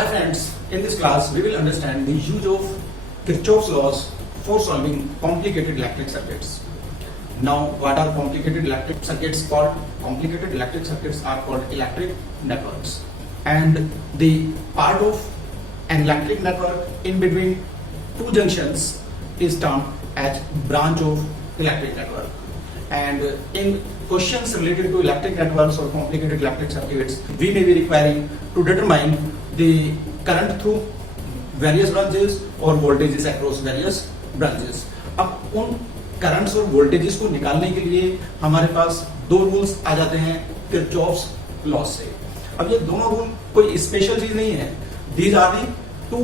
Hi friends, in this class we will understand the use of Kirchhoff's laws for solving complicated electric circuits. Now what are complicated electric circuits called? Complicated electric circuits are called electric networks. And the part of an electric network in between two junctions is termed as branch of electric network. And in questions related to electric networks or complicated electric circuits, we may be requiring to determine the current through various branches और voltages across various branches. अब उन currents और voltages को निकालने के लिए हमारे पास दो रूल्स आ जाते हैं किरचॉफ्स लॉ से. अब ये दोनों रूल कोई स्पेशल चीज नहीं है. These are the two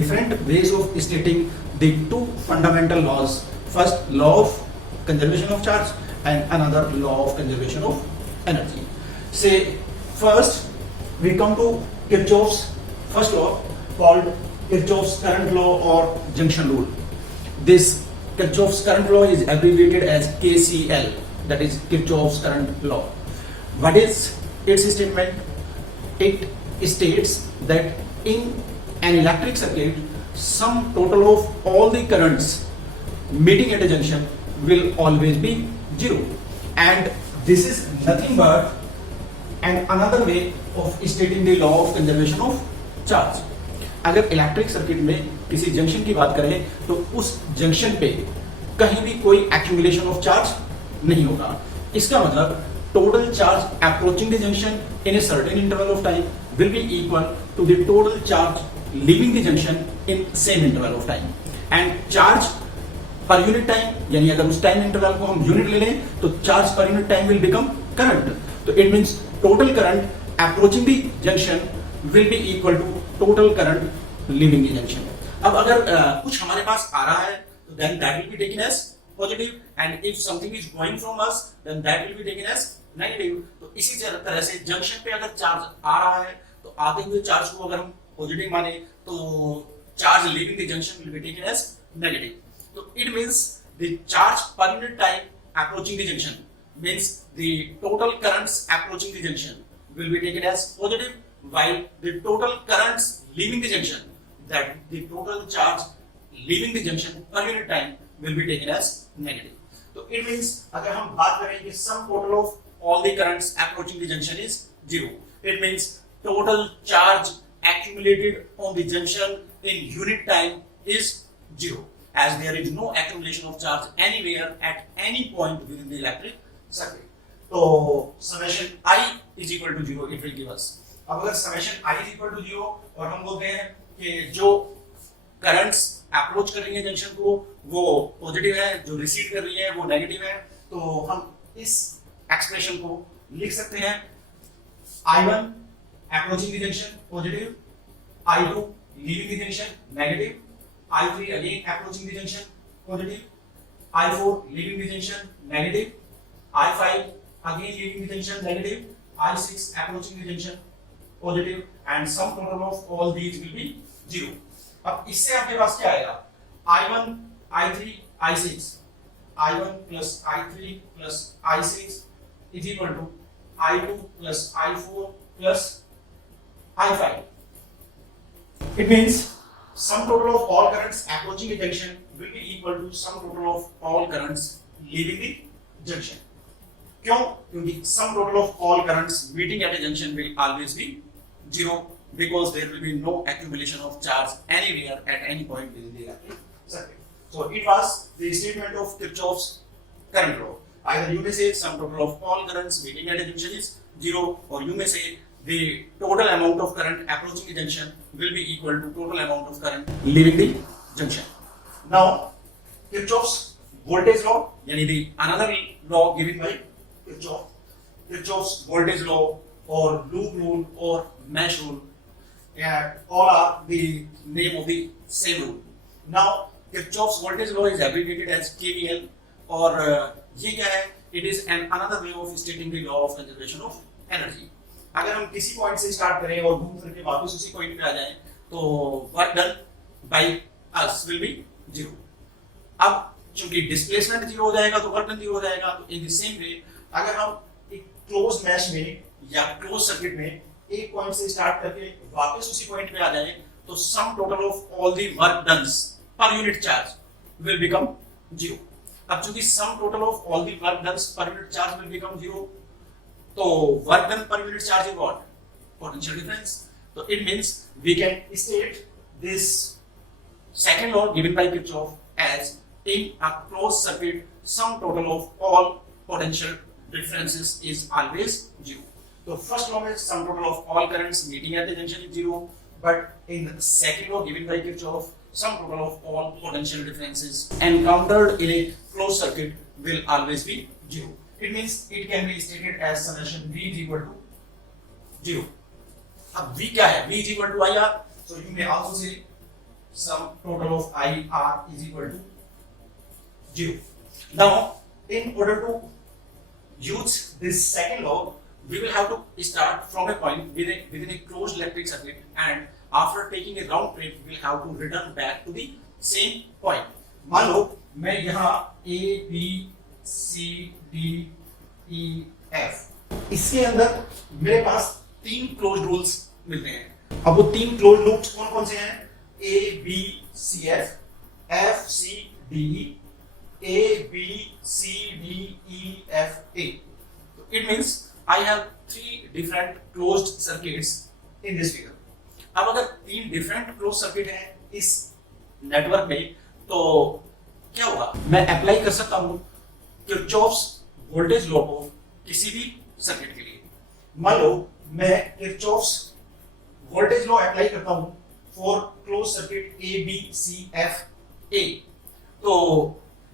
different ways of stating the two fundamental laws. First law of conservation of charge and another law of conservation of energy. Say first we come to Kirchhoff's first law called Kirchhoff's current law or junction rule. This Kirchhoff's current law is abbreviated as KCL, that is Kirchhoff's current law. What is its statement? It states that in an electric circuit sum total of all the currents meeting at a junction will always be zero, and this is nothing but another way of stating the law of conservation of charge. अगर electric circuit में किसी junction की बात करें तो उस junction पे कहीं भी कोई एक्यूमुलेशन ऑफ चार्ज नहीं होगा. इसका मतलब total charge approaching the junction in a certain interval of time will be equal to the total charge leaving the junction in same interval of time. And charge per unit time, यानी अगर उस time interval को हम unit ले लें तो charge per unit time will become current. तो it means total current approaching the junction will be equal to total current leaving the junction. अब अगर कुछ हमारे पास आ रहा है तो then that will be taken as positive, and if something is going from us then that will be taken as negative. तो इसी तरह से जंक्शन पे अगर चार्ज आ रहा है तो आते हुए चार्ज को अगर हम पॉजिटिव माने तो charge leaving the junction will be taken as negative. So it means the charge per unit time approaching the junction means the total currents approaching the junction will be taken as positive, while the total currents leaving the junction, that the total charge leaving the junction per unit time will be taken as negative. So it means अगर हम बात करें कि sum total of all the currents approaching the junction is zero, it means total charge accumulated on the junction in unit time is zero, as there is no accumulation of charge anywhere at any point within the electric circuit. So summation I is equal to 0 it will give us. अब अगर summation I is equal to 0 और हम बोलते हैं कि जो currents approach कर रही है जंक्शन को वो पॉजिटिव है, जो रिसीव कर रही है वो नेगेटिव है, तो हम इस एक्सप्रेशन को लिख सकते हैं I1 approaching the junction positive, I2 leaving the junction negative, I3 again approaching the junction positive, I4 leaving the junction negative, I5 again leaving the junction negative, I6 approaching the junction positive, and sum total of all these will be 0. अब इससे आपके पास क्या आएगा? I1, I3, I6, I1 plus I3 plus I6 is equal to I2 plus I4 plus I5. It means sum total of all currents approaching a junction will be equal to sum total of all currents leaving the junction. क्यों? क्योंकि sum total of all currents meeting at a junction will always be zero, because there will be no accumulation of charge anywhere at any point within the electric circuit. So it was the statement of Kirchhoff's current law. Either you may say sum total of all currents meeting at a junction is zero, or you may say the total amount of current approaching the junction will be equal to total amount of current leaving the junction. Now, Kirchhoff's voltage law, yani the another law given by Kirchhoff, Kirchhoff's voltage law or loop rule or mesh rule, all are the name of the same rule. Now, Kirchhoff's voltage law is abbreviated as KVL, और ये क्या है? It is another way of stating the law of conservation of energy. अगर हम किसी point से start करें और घूम फिर के वापस उसी पॉइंट पे आ जाएं तो work done by us will be zero. अब चूंकि डिस्प्लेसमेंट जीरो हो जाएगा तो वर्क डन जीरो हो जाएगा. तो इन द सेम वे अगर हम एक क्लोज मैश में या क्लोज सर्किट में एक पॉइंट से स्टार्ट करके वापस उसी पॉइंट पे आ जाए तो sum total of all the work dones per unit charge will become 0। अब चूंकि sum total of all the work dones per unit charge will become 0, तो work done per unit charge is what? Potential difference. तो it means we can state this second law given by Kirchhoff as in a closed circuit sum total of all potential differences is always 0. So first law में sum total of all currents meeting at the junction is 0, but in the second law given by Kirchhoff sum total of all potential differences encountered in a closed circuit will always be 0. It means it can be stated as summation V is equal to 0. अब V क्या है? V is equal to IR. So you may also say sum total of IR is equal to 0. Now, in order to use this second law, we will have to start from a point within a closed electric circuit, and after taking a round trip, we will have to return back to the same point. मान लो मैं यहाँ A, B, C, D, E, F, इसके अंदर मेरे पास 3 closed rules मिलते हैं। अब वो 3 क्लोज्ड लूप्स कौन कौन से हैं? A, B, C, F, F, C, D, E, A, B, C, D, E, F, A. So it means I have 3 different closed circuits in this figure. अब अगर 3 different closed circuit हैं इस network में, तो क्या होगा? मैं अप्लाई कर सकता हूँ किरचॉफ्स वोल्टेज लॉ को किसी भी सर्किट के लिए। मान लो मैं किरचॉफ्स वोल्टेज लॉ अप्लाई करता हूँ for close circuit A, B, C, F, A, तो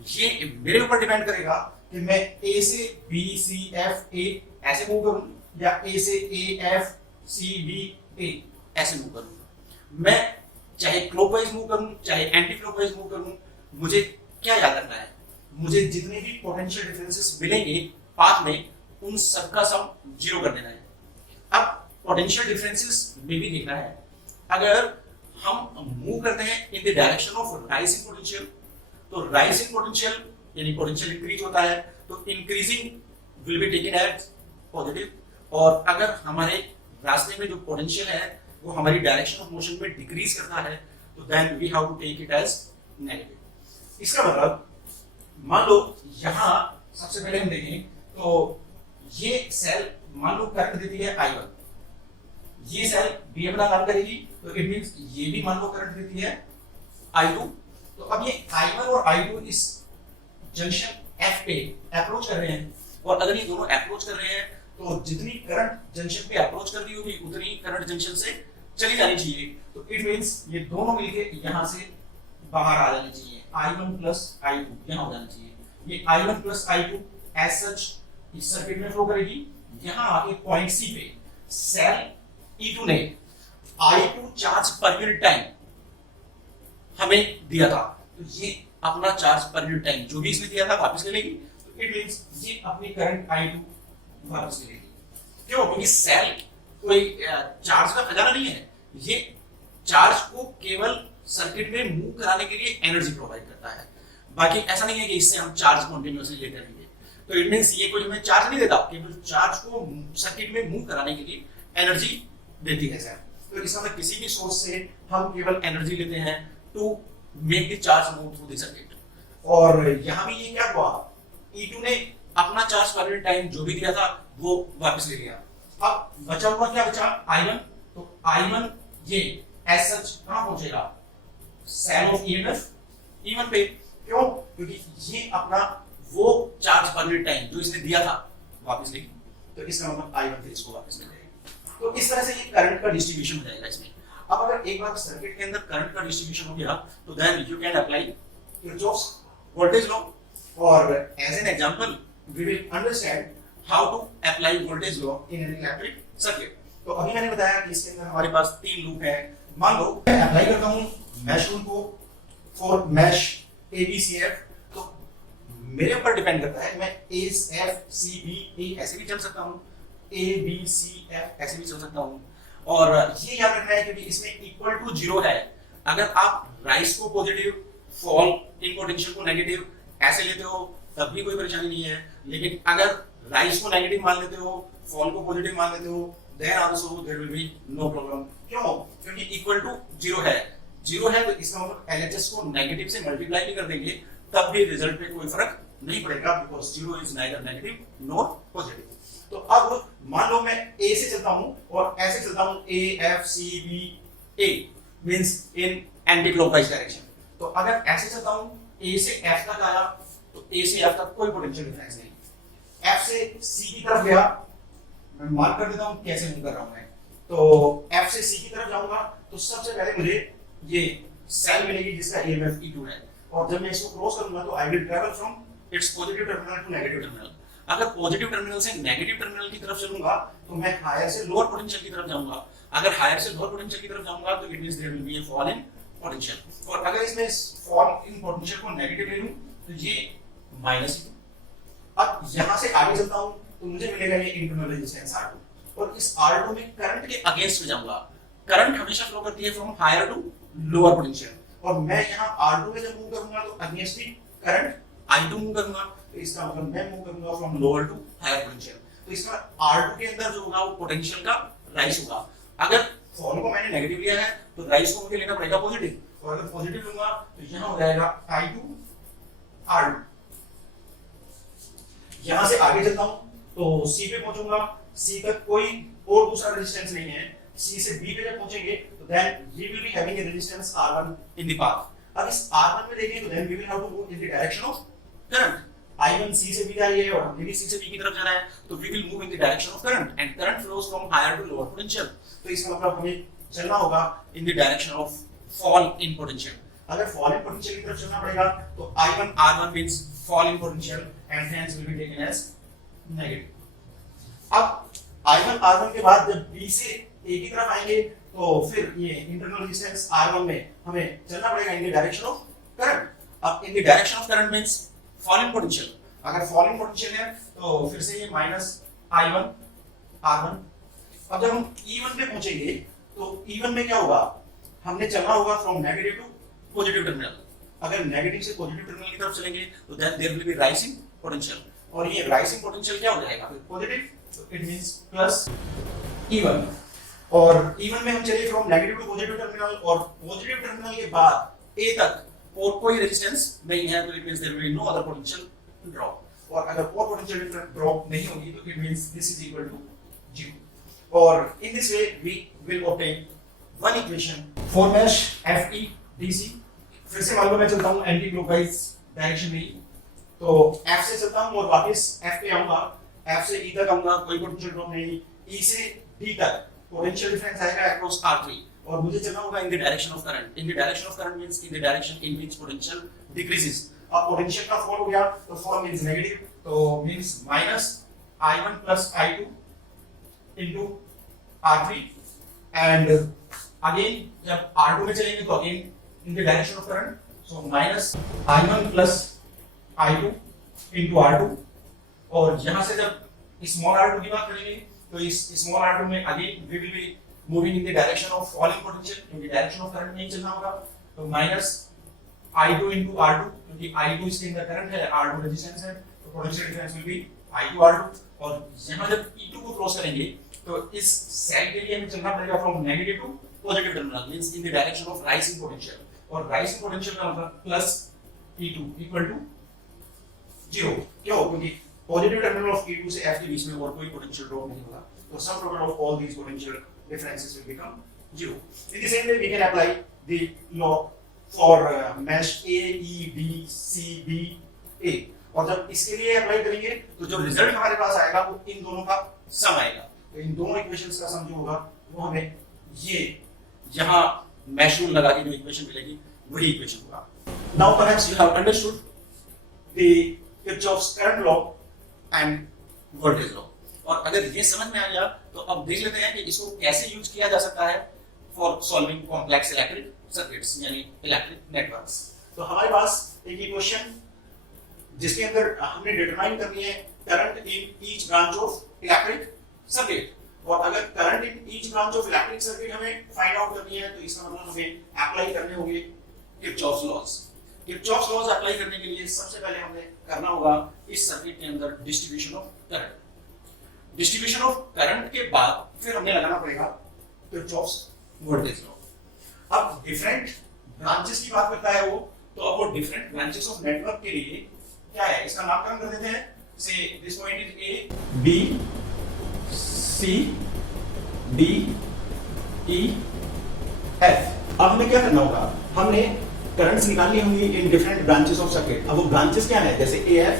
ये मेरे ऊपर डिपेंड करेगा कि मैं A से B, C, F, A ऐसे मूव करूं या A से A, F, C, B, A ऐसे मूव करूं। मैं चाहे क्लॉकवाइज मूव करूं चाहे एंटी क्लॉकवाइज मूव करूं, मुझे क्या याद रखना है? मुझे जितने भी पोटेंशियल डिफरेंसेस मिलेंगे पाथ में, उन सबका सम 0 कर देना है। अब पोटेंशियल डिफरेंसेस में भी देखना है, अगर हम मूव करते हैं in the direction of rising potential, तो राइजिंग पोटेंशियल यानी पोटेंशियल इंक्रीज होता है, तो increasing will be taken as positive, और अगर हमारे रास्ते में जो पोटेंशियल है वो हमारी डायरेक्शन ऑफ मोशन में डिक्रीज करता है, तो then we have to take it as negative. इसका मतलब मान लो यहाँ सबसे पहले हम देखें तो ये सेल मान लो करंट देती है I1, ये सेल बी अपना काम करेगी, तो इट मींस ये भी मान लो करंट देती है I2। तो अब ये I1 और I2 इस जंक्शन F पे अप्रोच कर रहे हैं, और अगर ये दोनों अप्रोच कर रहे हैं तो जितनी करंट जंक्शन पे अप्रोच कर रही होगी उतनी करंट जंक्शन से चली जानी चाहिए। तो इट मींस ये दोनों मिलके यहाँ से बाहर आ जानी चाहिए, I1 प्लस I2 यहाँ हो जाना चाहिए। ये I1 plus I2 as such इस सर्किट में फ्लो करेगी, यहाँ आके पॉइंट C पे सेल E2 ने I2 charge per unit time हमें दिया था, तो ये अपना चार्ज पर यूनिट टाइम जो भी इसने दिया था वापस ले लेगी। तो इट मींस ये अपनी करंट I2 वापस ले लेगी। क्यों? क्योंकि सेल कोई चार्ज का खजाना नहीं है, ये चार्ज को केवल सर्किट में मूव कराने के लिए एनर्जी प्रोवाइड करता है। बाकी ऐसा नहीं है कि इससे हम चार्ज कॉन्टिन्यूअसली लेते रहेंगे। तो इट मींस ये कोई हमें चार्ज नहीं देता, केवल चार्ज को सर्किट में मूव कराने के लिए एनर्जी देती है सर। तो इसका मतलब किसी भी सोर्स से हम केवल एनर्जी लेते हैं to make the charge move through the circuit. और यहाँ भी ये क्या हुआ, E2 ने अपना चार्ज पर यूनिट टाइम जो भी दिया था वो वापस ले लिया। अब बचा हुआ क्या बचा? I1। तो I1 ये एज सच कहाँ पहुंचेगा? सेल ऑफ EMF E1 पे। क्यों? क्योंकि ये अपना वो चार्ज पर यूनिट टाइम जो इसने दिया था वापस लेगी, तो इसका मतलब I1 फिर इसको वापस ले जाएगा। तो इस तरह से ये करंट का डिस्ट्रीब्यूशन हो जाएगा इसमें। अब अगर एक बार सर्किट के अंदर करंट का डिस्ट्रीब्यूशन हो गया, तो then you can apply Kirchhoff's voltage law, और as an example we will understand how to apply voltage law in an electric circuit. तो अभी मैंने बताया कि इसके अंदर हमारे पास 3 लूप हैं। मान लो मैं अप्लाई करता हूं मैश रूल को फॉर मैश ABCF, तो मेरे ऊपर डिपेंड करता है, मैं AFCB ऐसे भी चल सकता हूं, ABCF ऐसे भी चल सकता हूं। और ये याद रखना है क्योंकि इसमें इक्वल टू 0 है। अगर आप राइज को पॉजिटिव, फॉल इन पोटेंशियल को नेगेटिव ऐसे लेते हो तब भी कोई परेशानी नहीं है, लेकिन अगर राइज को नेगेटिव मान लेते हो, फॉल को पॉजिटिव मान लेते हो, then also there will be no problem. क्यों? क्योंकि इक्वल टू जीरो है, जीरो है तो इसका मतलब एलएचएस को नेगेटिव से मल्टीप्लाई भी कर देंगे तब भी रिजल्ट पे कोई फर्क नहीं पड़ेगा, because zero is neither negative nor positive. तो अब मान लो मैं ए से चलता हूं और ऐसे चलता हूं, A F C B A means in anticlockwise direction. तो अगर ऐसे चलता हूं, ए से एफ तक आया तो ए से एफ तक कोई पोटेंशियल डिफरेंस नहीं, एफ से सी की तरफ गया, मैं मार्क कर देता हूं कैसे मूव कर रहा हूं मैं। तो एफ से सी की तरफ जाऊंगा तो सबसे पहले मुझे ये सेल मिलेगी जिसका ईएमएफ E2 है, और जब मैं इसको क्रॉस करूंगा तो I will travel from its positive terminal to negative terminal. अगर पॉजिटिव टर्मिनल से नेगेटिव टर्मिनल की तरफ चलूंगा तो मैं हायर से लोअर पोटेंशियल की तरफ जाऊंगा, अगर हायर से लोअर पोटेंशियल की तरफ जाऊंगा तो it means there will be a fall in potential, और अगर इसमें फॉल इन पोटेंशियल को नेगेटिव ले लूं तो ये माइनस। अब यहां से आगे चलता हूं तो मुझे मिलेगा ये इंटरनल रेजिस्टेंस R2, और इस R2 में करंट के अगेंस्ट में जाऊंगा। करंट हमेशा फ्लो करती है from higher to lower potential, और मैं यहां R2 में जब मूव करूंगा तो अगेंस्ट भी करंट I2 मूव करूंगा, तो इसका मतलब मैं मूव करूंगा from lower to higher potential. तो इसका R2 के अंदर जो होगा वो पोटेंशियल का राइज होगा। अगर फॉल को मैंने नेगेटिव लिया है तो राइज को मुझे लेना पड़ेगा पॉजिटिव, और अगर पॉजिटिव लूंगा तो यहां हो जाएगा I2 R2। यहां से आगे चलता हूं तो सी पे पहुंचूंगा, सी तक कोई और दूसरा रेजिस्टेंस नहीं है, सी से बी पे जब पहुंचेंगे तो then we will be having a resistance R1 in the path. अब इस R1 में देखें तो then we will have to move in the direction of current. I1 C से बी जा रही है और हमें भी सी से बी की तरफ जाना है, तो we will move in the direction of current, and current flows from higher to lower potential. तो इसका मतलब हमें चलना होगा in the direction of fall in potential. अगर फॉल इन पोटेंशियल की तरफ चलना पड़ेगा तो I1 R1 means fall in potential and hence will be taken as negative. अब I1 R1 के बाद जब B से A की तरफ आएंगे तो फिर ये इंटरनल रेजिस्टेंस R1 में हमें चलना पड़ेगा in the direction of current. अब in the direction of current means fall in potential, अगर फॉल इन पोटेंशियल है तो फिर से ये माइनस I1 R1। अब जब हम E1 पे पहुंचेंगे तो E1 में क्या होगा, हमने चलना होगा from negative to positive terminal. अगर नेगेटिव से पॉजिटिव टर्मिनल की तरफ चलेंगे तो then there will be rising potential, और ये राइजिंग पोटेंशियल क्या हो जाएगा फिर पॉजिटिव, तो इट मींस प्लस E1। और E1 में हम चले from negative to positive terminal, और पॉजिटिव टर्मिनल के बाद A तक और कोई रेजिस्टेंस नहीं है, तो it means there will be no other potential drop, और अगर और पोटेंशियल ड्रॉप नहीं होगी तो it means this is equal to 0। और in this way we will obtain one equation for mesh FEDC। फिर से मान लो मैं चलता हूं एंटी क्लॉकवाइज डायरेक्शन में, तो F से चलता हूं और वापस F पे आऊंगा, F से E तक आऊंगा, कोई पोटेंशियल ड्रॉप नहीं, E से D तक पोटेंशियल डिफरेंस आएगा अक्रॉस R3, और मुझे चलना होगा in the direction of current. In the direction of current means in the direction in which potential decreases. अब पोटेंशियल का फॉल हो गया तो फॉल मींस नेगेटिव, तो means minus I1 plus I2 into R3, and again जब R2 में चलेंगे तो again in the direction of current, so minus I1 plus I2 into R2, और यहां से जब स्मॉल r2 की बात करेंगे तो इस स्मॉल r2 में again we will be moving in the direction of falling potential, क्योंकि डायरेक्शन ऑफ करंट नहीं चलना होगा, तो माइनस I2 इनटू R2, क्योंकि I2 इसके अंदर करंट है, R2 रेजिस्टेंस है, तो potential difference will be I2 R2। और यहां जब E2 को क्रॉस करेंगे तो इस सेल के लिए हमें चलना पड़ेगा from negative to positive terminal, means in the direction of rising potential, और राइजिंग पोटेंशियल का मतलब प्लस E2 इक्वल टू 0। क्यों? क्योंकि पॉजिटिव टर्मिनल ऑफ E2 से F के बीच में और कोई पोटेंशियल ड्रॉप नहीं होगा, तो sum total of all these potential differences will become 0. In the same way, we can apply the law for mesh A, E, B, C, B, A. और जब इसके लिए अप्लाई करेंगे तो जो रिजल्ट हमारे पास आएगा वो इन दोनों का सम आएगा, तो इन दोनों इक्वेशंस का सम जो होगा वो हमें ये यहाँ मैश रूल लगा के जो इक्वेशन मिलेगी वही इक्वेशन होगा। Now perhaps you have understood the Kirchhoff's current law and voltage law, और अगर ये समझ में आ गया तो अब देख लेते हैं कि इसको कैसे यूज किया जा सकता है for solving complex electric circuits यानी इलेक्ट्रिक नेटवर्क्स। तो हमारे पास एक इक्वेशन जिसके अंदर हमने डिटरमाइन करनी है current in each branch of electric circuit, और अगर current in each branch of electric circuit हमें फाइंड आउट करनी है तो इसका मतलब हमें अप्लाई करने होंगे Kirchhoff's laws. Kirchhoff's laws apply करने के लिए सबसे पहले हमें करना होगा इस सर्किट के अंदर distribution of current. Distribution of current के बाद फिर हमें लगाना पड़ेगा किरचॉफ्स वोल्टेज लॉ। अब डिफरेंट ब्रांचेस की बात करता है वो, तो अब वो डिफरेंट ब्रांचेस ऑफ नेटवर्क के लिए क्या है, इसका नामकरण कर देते हैं। Say this point is A, B, C, D, E, F. अब हमें क्या करना होगा, हमने करंट्स निकालनी होंगी in different branches of circuit. अब वो ब्रांचेस क्या है, जैसे ए एफ,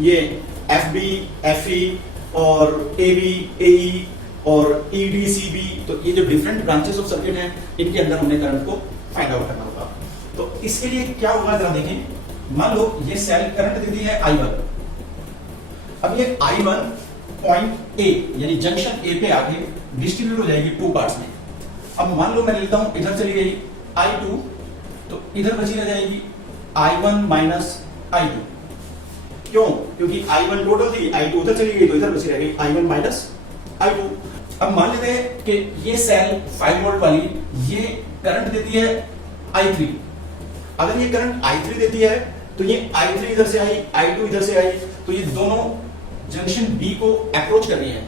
ये एफ बी, एफ ई और ए बी, ए ई और ई डी, सी बी, तो ये जो डिफरेंट ब्रांचेस ऑफ सर्किट हैं इनके अंदर हमने करंट को फाइंड आउट करना होगा। तो इसके लिए क्या होगा जरा देखें, मान लो ये सेल करंट देती है I1। अब ये I1 पॉइंट ए यानी जंक्शन ए पे आके डिस्ट्रीब्यूट हो जाएगी टू पार्ट्स में। अब मान लो मैं लेता हूं इधर चली गई I2, तो इधर बची रह जाएगी I1 माइनस I2। क्यों? क्योंकि I1 टोटल थी, I2 उधर चली गई तो इधर बची रह गई I1 माइनस I2। अब मान लेते हैं कि ये सेल 5 वोल्ट वाली ये करंट देती है I3। अगर ये करंट I3 देती है तो ये I3 इधर से आई, I2 इधर से आई, तो ये दोनों जंक्शन B को अप्रोच कर रही है।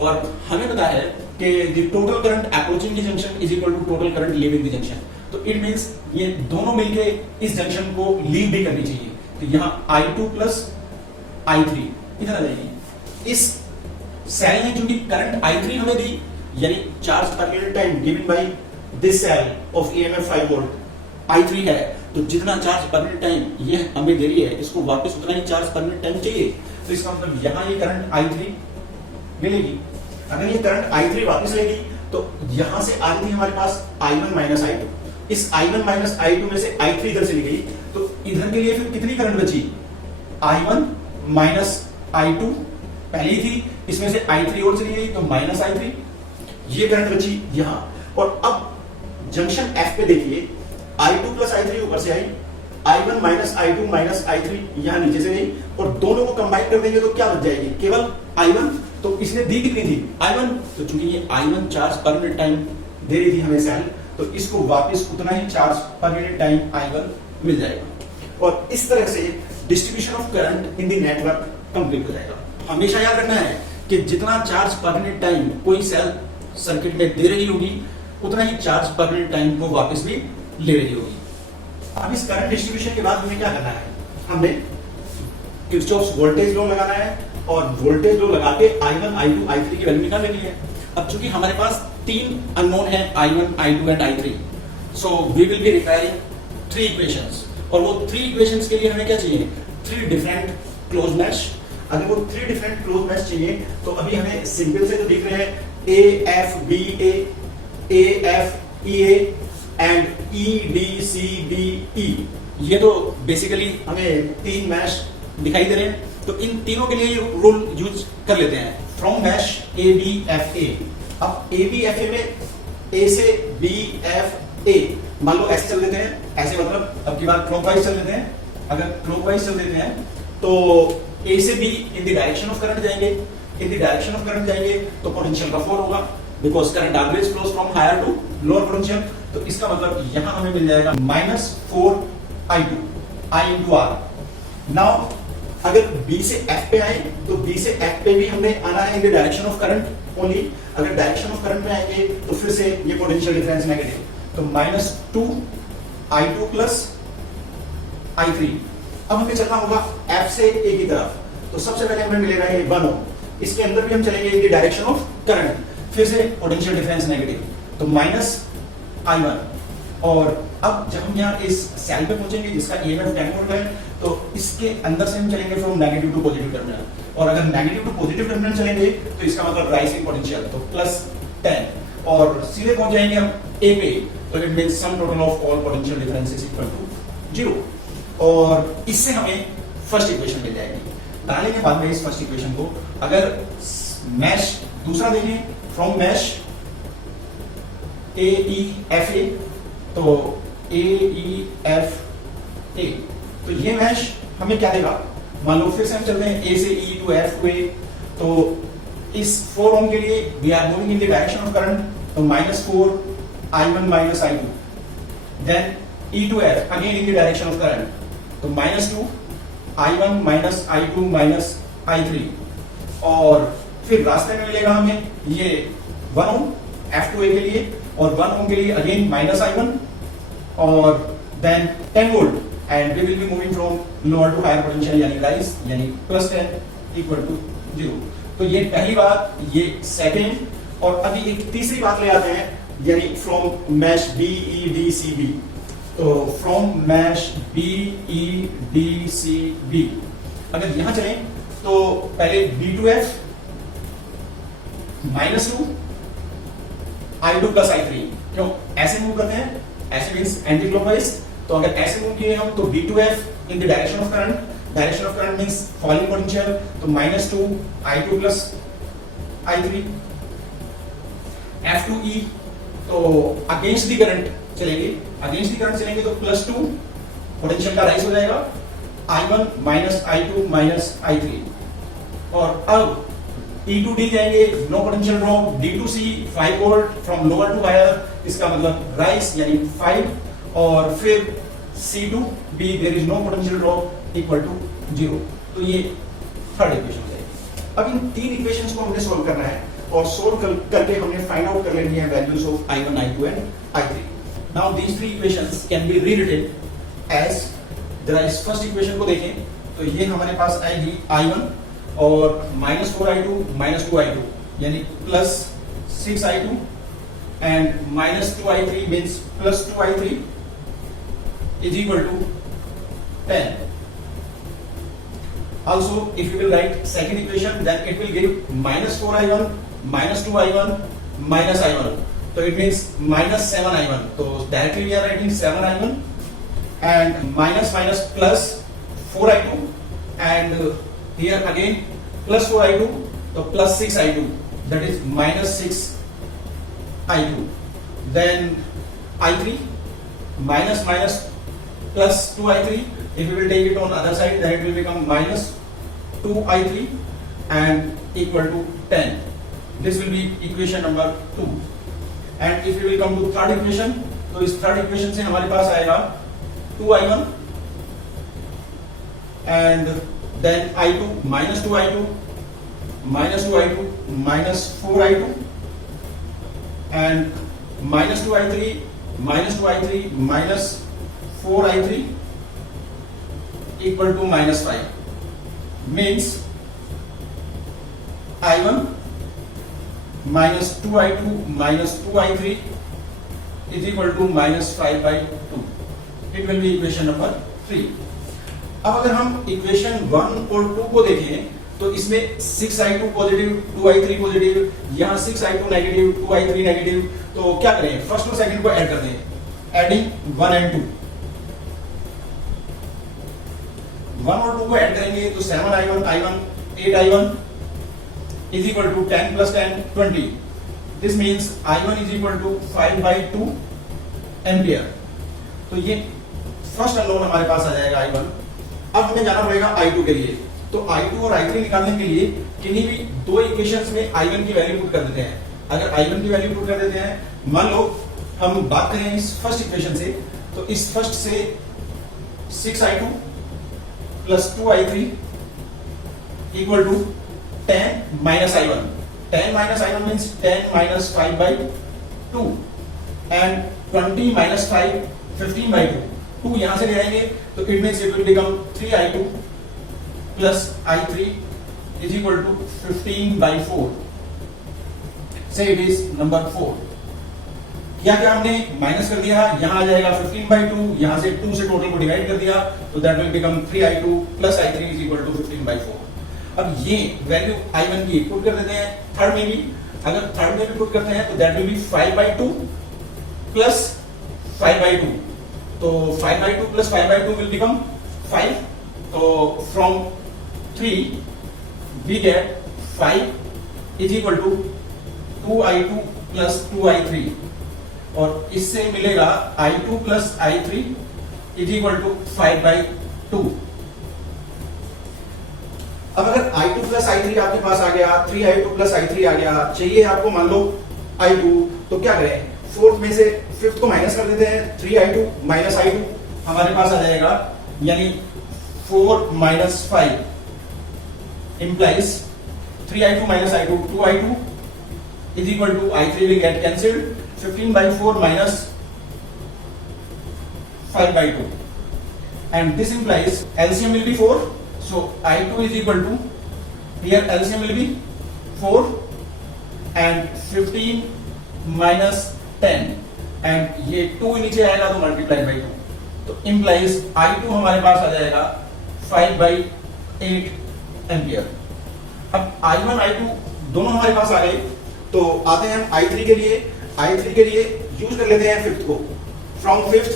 और हमें पता है कि the total current approaching the junction is equal to total current leaving the junction. तो इट मींस ये दोनों मिलके इस जंक्शन को लीव भी करनी चाहिए। तो यहां I2 प्लस I3 इधर आ जाएगी। इस सेल ने चूंकि करंट I3 हमें दी, यानी charge per unit time given by this cell of EMF 5 volt I3 है, तो जितना चार्ज पर मिनट टाइम ये हमें दे रही है, इसको वापस उतना ही चार्ज पर मिनट टाइम चाहिए। तो इसका मतलब यहाँ ये करंट I3 मिलेगी। अगर ये करंट I3 वापस लेगी तो यहां से आ रही थी हमारे पास I1 माइनस I2। इस I1 माइनस I2 में से I3 इधर चली गई, तो इधर के लिए फिर कितनी करंट बची, I1 माइनस I2 पहली थी, इसमें से I3 और चली गई तो माइनस I3, ये करंट बची यहां। और अब जंक्शन F पे देखिए I2 प्लस I3 ऊपर से आई, I1 minus I2 minus I3 यहां नीचे से गई, और दोनों को कंबाइन कर देंगे तो क्या बच जाएगी, केवल I1। तो इसने दी कितनी थी, I1। तो चूंकि ये I1 charge per minute time दे रही थी हमें सेल, तो इसको वापस उतना ही charge per minute time I1 मिल जाएगा। और इस तरह से distribution of current in the network complete हो जाएगा। हमेशा याद रखना है कि जितना चार्ज पर मिनट टाइम कोई सेल सर्किट में दे रही होगी, उतना ही चार्ज पर मिनट टाइम को वापस भी ले रही होगी। अब इस करंट डिस्ट्रीब्यूशन के बाद हमें क्या करना है, हमने किरचॉफ्स वोल्टेज लॉ लगाना है, और वोल्टेज लॉ लगा के I1, I2, I3 की वैल्यू निकाल लेनी है। अब चूंकि हमारे पास 3 अननोन है I1, I2 and I3, so we will be requiring 3 equations. और वो 3 इक्वेशंस के लिए हमें क्या चाहिए, 3 डिफरेंट क्लोज मैश। अगर वो 3 डिफरेंट क्लोज मैश चाहिए तो अभी हमें सिंपल से जो दिख रहे हैं AFBA, AFEA एंड EDCBE, ये तो बेसिकली हमें 3 मैश दिखाई दे रहे हैं। तो इन तीनों के लिए ये रूल यूज कर लेते हैं, फ्रॉम मैश ABFA। अब ABFA में A से BFA, मान लो ऐसे चल देते हैं, ऐसे मतलब अब की बार क्लॉकवाइज चल देते हैं। अगर क्लॉकवाइज चल देते हैं तो A से B in the direction of current जाएंगे, in the direction of current जाएंगे तो पोटेंशियल का 4 होगा, because current always flows from higher to lower potential. तो इसका मतलब यहां हमें मिल जाएगा -4I2 I into R। Now अगर B से F पे आए तो B से F पे भी हमने आना है इन the direction of current only. अगर डायरेक्शन ऑफ करंट में आएंगे तो फिर से ये पोटेंशियल डिफरेंस नेगेटिव, तो -2I2 प्लस I3। अब हमें चलना होगा F से A की तरफ, तो सबसे पहले हमें मिलेगा ये 1 ओम। इसके अंदर भी हम चलेंगे इन द डायरेक्शन ऑफ करंट, फिर से पोटेंशियल डिफरेंस नेगेटिव, तो -I1। और अब जब हम यहाँ इस सेल पे पहुंचेंगे जिसका EMF 10 वोल्ट है, तो इसके अंदर से हम चलेंगे from negative to positive terminal, और अगर नेगेटिव टू पॉजिटिव टर्मिनल चलेंगे तो इसका मतलब राइजिंग पोटेंशियल, तो +10, और सीधे पहुंच जाएंगे हम A पे, तो it means sum total of all potential difference is equal to 0। और इससे हमें फर्स्ट इक्वेशन मिल जाएगी। डालेंगे बाद में इस फर्स्ट इक्वेशन को। अगर मैश दूसरा देखें, फ्रॉम मैश AEFA, तो AEFA, तो ये मैश हमें क्या देगा, मान लो फिर से हम चलते हैं A से E to F हुए, तो इस 4 ओम के लिए we are moving in the direction of current, तो -4I1 minus I2, then E to F again in the direction of current, तो -2I1 minus I2 minus I3, और फिर रास्ते में मिलेगा हमें ये 1 ओम F2A के लिए, और 1 ओम के लिए अगेन -I1 और then 10 volt, and we will be moving from lower to higher potential यानी राइज, यानी +10 इक्वल टू 0। तो ये पहली बात, ये सेकेंड, और अभी एक तीसरी बात ले आते हैं, यानी फ्रॉम मैश BEDCB। तो फ्रॉम मैश BEDCB अगर यहां चलें तो पहले B2F -2 I2 प्लस I3, क्यों ऐसे मूव करते हैं, ऐसे मींस एंटी क्लॉकवाइज। तो अगर ऐसे मूव किए हम तो B2F in the direction of current, direction of current means falling potential, तो -2 I2 प्लस I3। F2E तो अगेंस्ट दी करंट चलेंगे, अगेंस्ट दी करंट चलेंगे तो +2 पोटेंशियल का राइज हो जाएगा, I1 -I2 -I3। और अब E2D जाएंगे, no potential drop, D2C 5 volt from lower to higher, इसका मतलब राइज यानी 5, और फिर C2B there is no potential drop equal to 0। तो ये थर्ड इक्वेशन है। अब इन तीन इक्वेशंस को हमने सॉल्व करना है, और सोल्व करके हमने फाइंड आउट कर लेनी है values of I1, I2 and I3। Now these three equations can be rewritten as this first equation को देखें तो ये हमारे पास आएगी I1 और -4I2 -2I2 यानी +6I2 and -2I3 means +2I3 is equal to 10. Also, if you will write second equation, then it will give -4I1 -2I1 -I1. So it means -7I1. So directly we are writing 7I1 and minus plus 4I2, and here again plus 4I2, so plus 6I2, that is -6I2. Then I3 minus plus 2I3. If we will take it on other side, then it will become -2I3 and equal to 10. This will be equation number 2. And if we will come to third equation, तो इस third equation से हमारे पास आएगा 2I1 and then I2 -2I2 -2I2 -4I2 and -2I3 -2I3 -4I3 equal to -5, means I1 -2I2 -2I3 is equal to -5/2. It will be equation number 3. अब अगर हम equation 1 और 2 को देखें तो इसमें 6I2 पॉजिटिव 2I3 पॉजिटिव, यहाँ 6I2 नेगेटिव 2I3 नेगेटिव। तो क्या करें, फर्स्ट और सेकंड को ऐड कर दें, एडिंग 1 and 2। 1 और 2 को ऐड करेंगे तो 7I1 8I1 is equal to 10 plus 10 20. This means I1 is equal to 5/2 ampere. तो ये फर्स्ट अननोन हमारे पास आ जाएगा I1। अब हमें जाना पड़ेगा I2 के लिए। तो I2 और I3 निकालने के लिए किन्हीं भी दो इक्वेशंस में I1 की वैल्यू पुट कर देते हैं। अगर I1 की वैल्यू पुट कर देते हैं, मान लो हम बात करें इस फर्स्ट इक्वेशन से, तो इस फर्स्ट से 6I2 plus 2I3 equal to 10 minus I1. 10 minus I1 means 10 minus 5/2 and 20 minus 5 15/2. 2 यहां से ले आएंगे तो it means it will become 3I2 plus I3 is equal to 15/4. Say it is number 4. क्या क्या हमने माइनस कर दिया, यहां आ जाएगा 15/2, यहां से 2 से टोटल को डिवाइड कर दिया तो that will become 3I2 plus I3 is equal to 15/4. अब ये वैल्यू I1 की पुट कर देते हैं थर्ड में भी। अगर थर्ड में भी पुट करते हैं तो दैट विल बी 5/2 प्लस 5/2। तो 5/2 प्लस 5/2 विल बिकम 5। तो from 3 we get 5 is equal to 2I2 plus 2I3, और इससे मिलेगा I2 plus I3 is equal to 5/2। अब अगर I2 प्लस I3 आपके पास आ गया, 3I2 प्लस I3 आ गया, चाहिए आपको मान लो I2, तो क्या करें, फोर्थ में से फिफ्थ को माइनस कर देते हैं, 3I2 माइनस I2 हमारे पास आ जाएगा, यानी 4 minus 5 implies 3i2 minus i2, 2i2 is equal to i3 will get cancelled. 15 by 4 minus 5 by 2. And this implies LCM will be 4. So i2 is equal to, here LCM will be 4 and 15 minus 10 and ये 2 नीचे आएगा तो multiply by 2, तो implies i2 हमारे पास आ जाएगा 5 by 8 ampere. अब i1 i2 दोनों हमारे पास आ गए, तो आते हैं हम i3 के लिए. i3 के लिए यूज कर लेते हैं फिफ्थ को. From fifth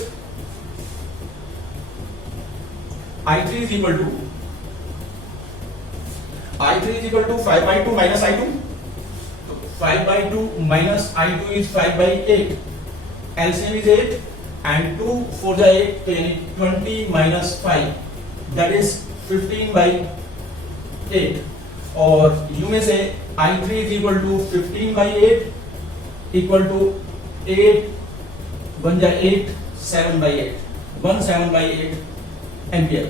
i3 is equal to 5 by 2 minus i2. So 5 by 2 minus i2 is 5 by 8. LCM is 8 and 2 4 the 8, तो यानी 20 minus 5, that is 15 by 8. और यू में से i3 is equal to 15 by 8 equal to 8 बन जाए 8 7 by 8, 17 by 8 ampere.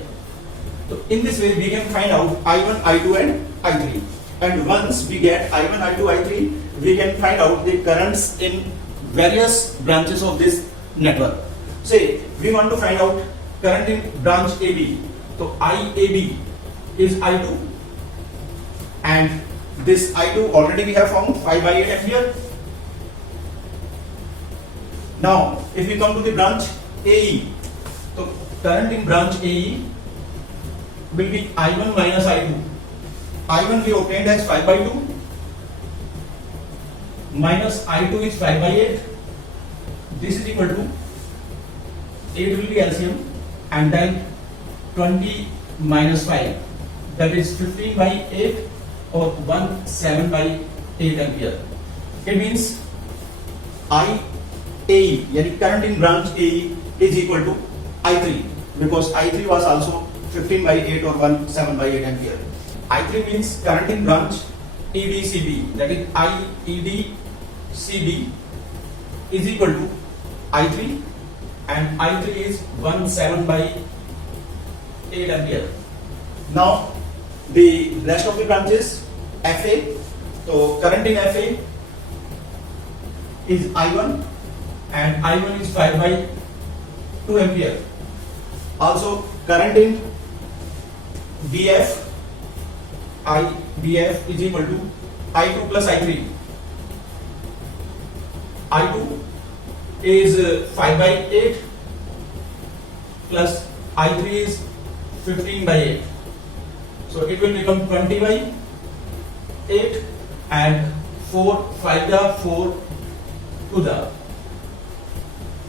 So in this way we can find out I1, I2 and I3. And once we get I1, I2, I3, we can find out the currents in various branches of this network. Say we want to find out current in branch AB. So IAB is I2 and this I2 already we have found 5 by 8 ampere. Now if we come to the branch AE, so current in branch AE will be I1 minus I2. I1 we obtained as 5 by 2 minus I2 is 5 by 8. This is equal to 8 will be LCM and then 20 minus 5, that is 15 by 8 or 17 by 8 ampere. It means IAE yani current in branch AE is equal to I3 because I3 was also 15 by 8 or 17 by 8 ampere. I3 means current in branch EDCB, that is IEDCB is equal to I3 and I3 is 17 by 8 ampere. Now the rest of the branches FA, so current in FA is I1 and I1 is 5 by 2 ampere. Also current in BF, IBF is equal to I2 plus I3. I2 is 5 by 8 plus I3 is 15 by 8. So it will become 20 by 8 and 4 5 the 4 to the.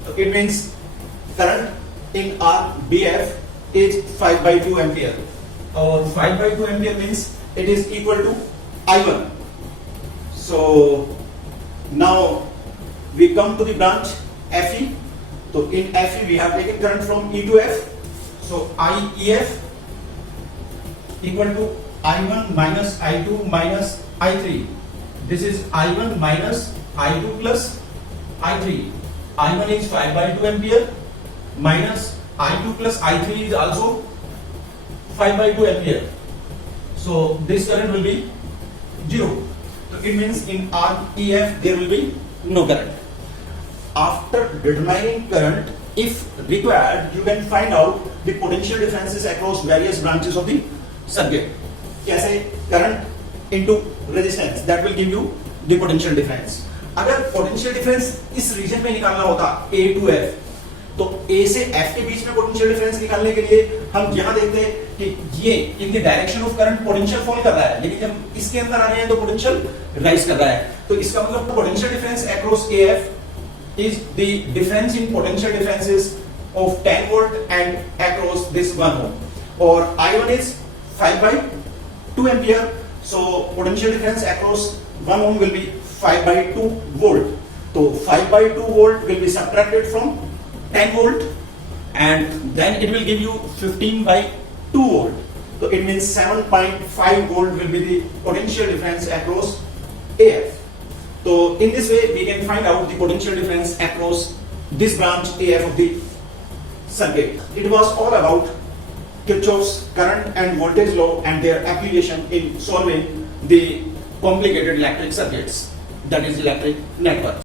So it means current in our BF is 5 by 2 ampere. Or 5 by 2 ampere means it is equal to I1. So now we come to the branch FE. So in FE we have taken current from E to F. So IEF equal to I1 minus I2 minus I3. This is I1 minus I2 plus I3. I1 is 5 by 2 ampere minus I2 plus I3 is also 5 by 2 ampere. So this current will be 0. So it means in REF there will be no current. After determining current, if required, you can find out the potential differences across various branches of the circuit. कैसे? Current into resistance, that will give you the potential difference. अगर potential difference इस region में निकालना होता A to F, तो A से F के बीच में potential difference निकालने के लिए हम यहाँ देखते हैं कि ये in the direction of current potential fall कर रहा है, लेकिन जब इसके अंदर आ रहे हैं तो potential rise कर रहा है. तो इसका मतलब potential difference across AF is the difference in potential differences of 10 volt and across this 1 ohm. Or I1 is 5 by 2 ampere, so potential difference across 1 ohm will be 5 by 2 volt. So 5 by 2 volt will be subtracted from 10 volt and then it will give you 15 by 2 volt. So it means 7.5 volt will be the potential difference across AF. So in this way we can find out the potential difference across this branch AF of the circuit. It was all about Kirchhoff's current and voltage law and their application in solving the complicated electric circuits, that is electric network.